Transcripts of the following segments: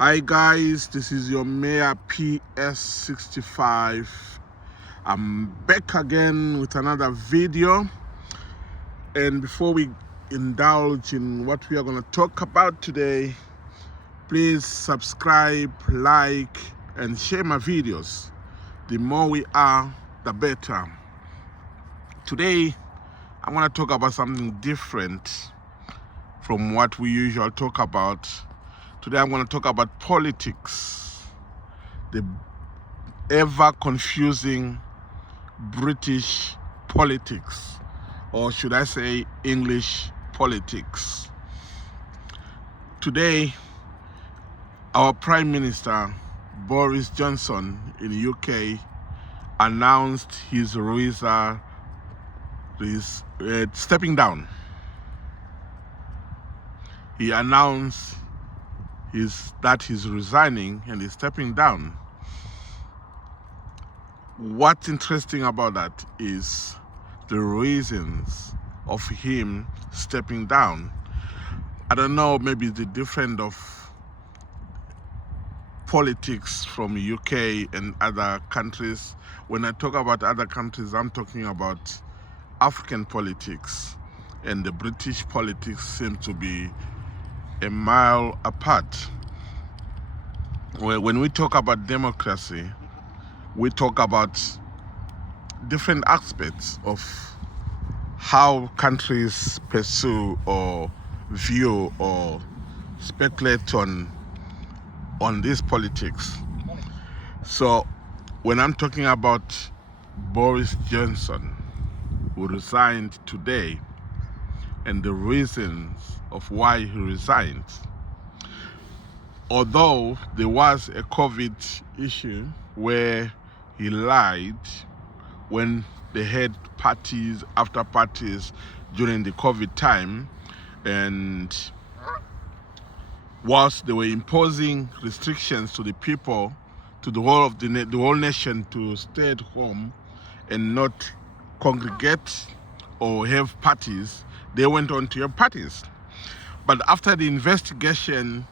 Hi guys, this is your Mayor PS65. I'm back again with another video, and before we indulge in what we are going to talk about today, please subscribe, like and share my videos. The more we are, the better. Today I'm going to talk about something different from what we usually talk about. Today I'm going to talk about politics, the ever confusing British politics, or should I say English politics. Today, our Prime Minister Boris Johnson in the UK announced his stepping down. He announced that he's resigning and he's stepping down. What's interesting about that is the reasons of him stepping down. I don't know, maybe the difference of politics from UK and other countries. When I talk about other countries, I'm talking about African politics, and the British politics seem to be a mile apart. When we talk about democracy, we talk about different aspects of how countries pursue or view or speculate on this politics. So when I'm talking about Boris Johnson, who resigned today, and the reasons of why he resigned, although there was a COVID issue where he lied when they had parties after parties during the COVID time, and whilst they were imposing restrictions to the people, to the whole of the whole nation, to stay at home and not congregate or have parties, they went on to have parties. But after the investigation,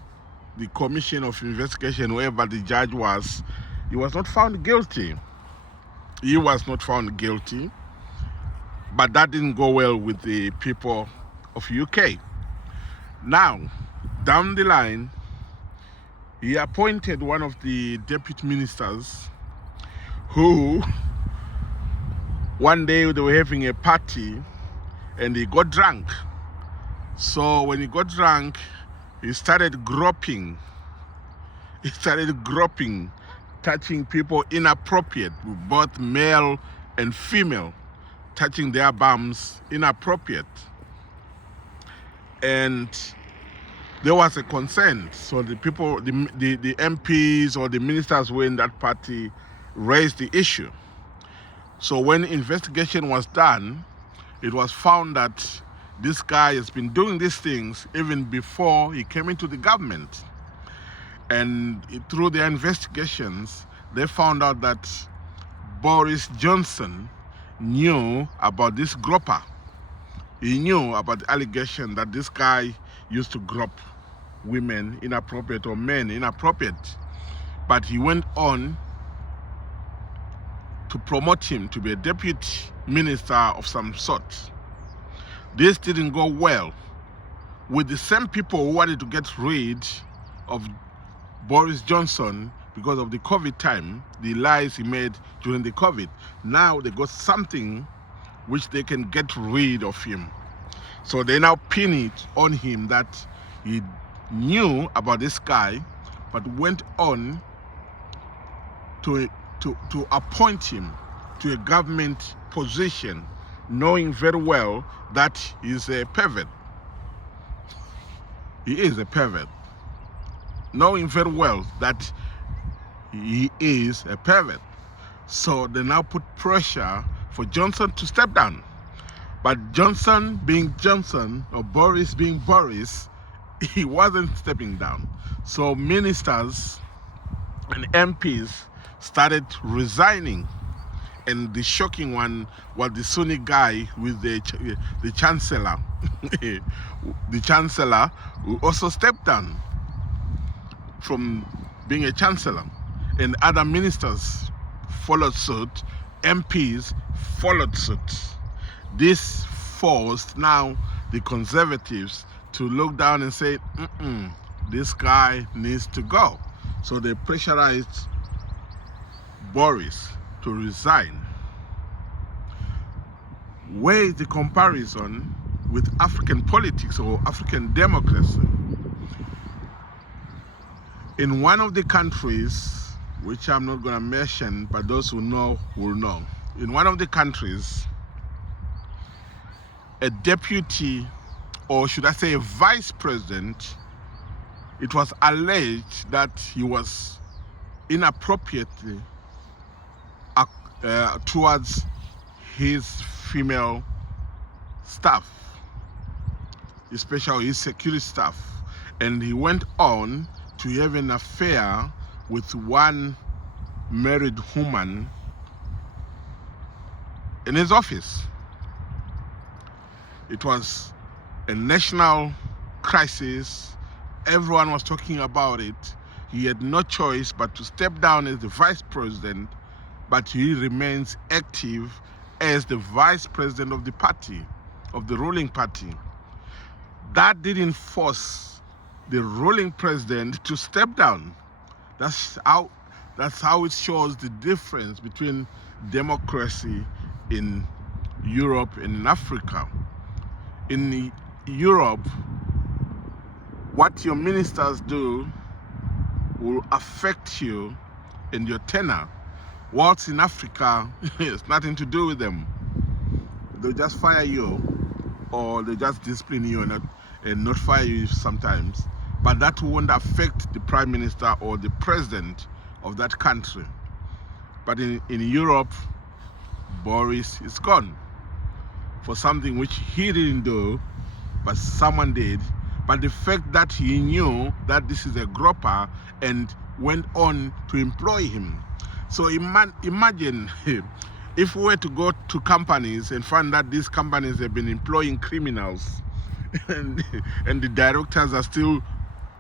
the commission of investigation, wherever the judge was, he was not found guilty. He was not found guilty, but that didn't go well with the people of UK. Now, down the line, he appointed one of the deputy ministers who, one day they were having a party and he got drunk. So when he got drunk, he started groping. He started groping, touching people inappropriate, both male and female, touching their bums inappropriate. And there was a consent. So the people, the MPs or the ministers who were in that party raised the issue. So when investigation was done, it was found that this guy has been doing these things even before he came into the government. And through their investigations, they found out that Boris Johnson knew about this groper. He knew about the allegation that this guy used to grope women inappropriate or men inappropriate. But he went on to promote him to be a deputy minister of some sort. This didn't go well with the same people who wanted to get rid of Boris Johnson because of the COVID time, the lies he made during the COVID. Now they got something which they can get rid of him. So they now pin it on him that he knew about this guy, but went on to appoint him to a government position, knowing very well that he's a pervert. He is a pervert. Knowing very well that he is a pervert. So they now put pressure for Johnson to step down. But Johnson being Johnson, or Boris being Boris, he wasn't stepping down. So ministers and MPs started resigning. And the shocking one was the Sunni guy with the chancellor. The chancellor who also stepped down. from being a chancellor, and other ministers followed suit, MPs followed suit. This forced now the Conservatives to look down and say, this guy needs to go. So they pressurized Boris to resign. Where is the comparison with African politics or African democracy? In one of the countries, which I'm not going to mention, but those who know will know. In one of the countries, a deputy, or should I say a vice president, it was alleged that he was inappropriately towards his female staff, especially his security staff. And he went on to have an affair with one married woman in his office. It was a national crisis. Everyone was talking about it. He had no choice but to step down as the vice president, but he remains active as the vice president of the party, of the ruling party. That didn't force the ruling president to step down. That's how it shows the difference between democracy in Europe and in Africa. In Europe, what your ministers do will affect you in your tenure. Whilst in Africa, it's nothing to do with them. They'll just fire you, or they just discipline you and not fire you sometimes. But that won't affect the prime minister or the president of that country. But in Europe, Boris is gone for something which he didn't do, but someone did. But the fact that he knew that this is a gropper and went on to employ him. So imagine if we were to go to companies and find that these companies have been employing criminals and the directors are still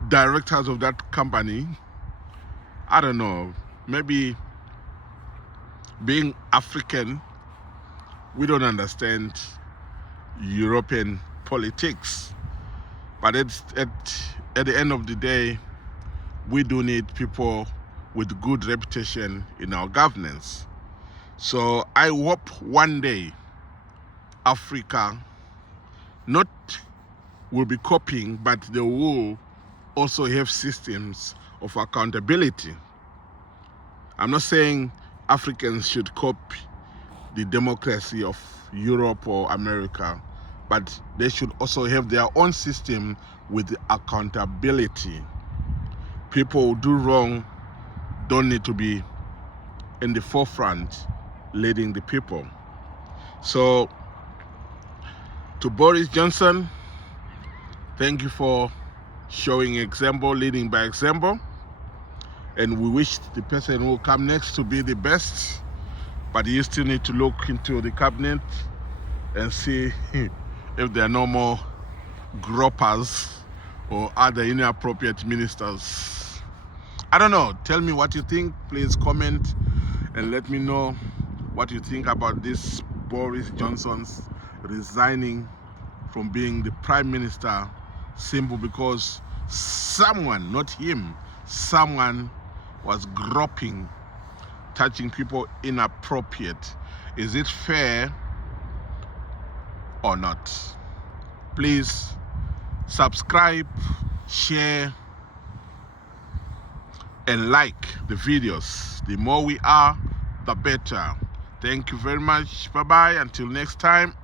directors of that company. I don't know, maybe being African, we don't understand European politics. But at the end of the day, we do need people with good reputation in our governance. So I hope one day Africa not will be copying, but they will also have systems of accountability. I'm not saying Africans should copy the democracy of Europe or America, but they should also have their own system with accountability. People who do wrong don't need to be in the forefront leading the people. So to Boris Johnson, thank you for showing example, leading by example. And we wish the person who will come next to be the best, but you still need to look into the cabinet and see if there are no more gropers or other inappropriate ministers. I don't know. Tell me what you think. Please comment and let me know what you think about this Boris Johnson's resigning from being the prime minister, simple because someone, not him, someone was groping, touching people inappropriate. Is it fair or not? Please subscribe, share, and like the videos. The more we are, the better. Thank you very much. Bye-bye. Until next time.